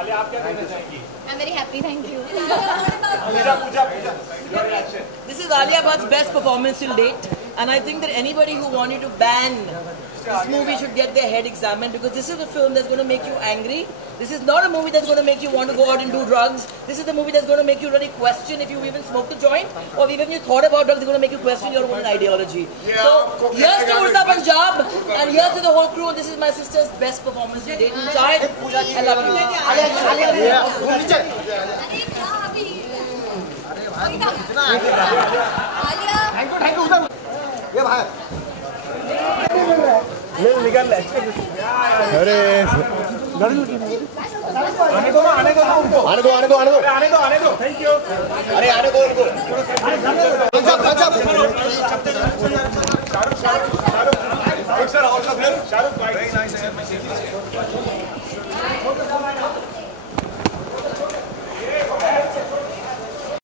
आलिया, आप क्या कहना चाहेंगी? I'm very happy, thank you. Pooja, your reaction. This is Alia Bhatt's best performance till date, and I think that anybody who wanted to ban this movie should get their head examined, because this is a film that's going to make you angry. This is not a movie that's going to make you want to go out and do drugs. This is a movie that's going to make you really question if you even smoked a joint, or even if you thought about drugs, it's going to make you question your own ideology. So here's to Urta Punjab, and here's to the whole crew. This is my sister's best performance till date. Shahid, I love you. Thank you उधर ये भाई निकल ले। अरे आने दो thank you. अरे आने दो उनको शाहरुख